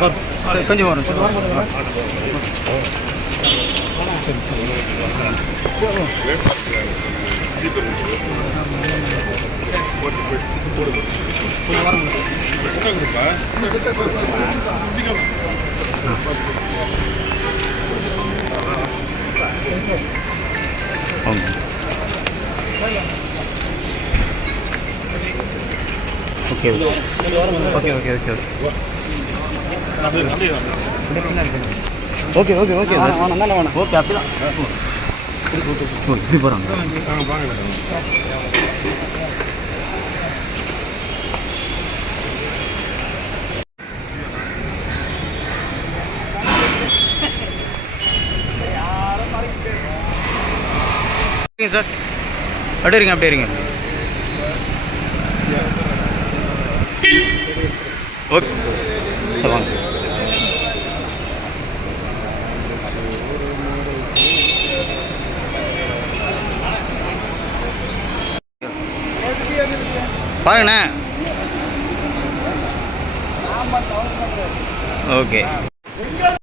편집하는 거. 오케이. 오케이, 오케이, 오케이. 오케이. Okay okay okay. Okay அப்படிதான். இப்படி போகிறாங்க சார். அப்படியே இருங்க அப்படியே இருங்க. ஓகே. சொல்லுவாங்க பாருங்கண்ணா ஓகே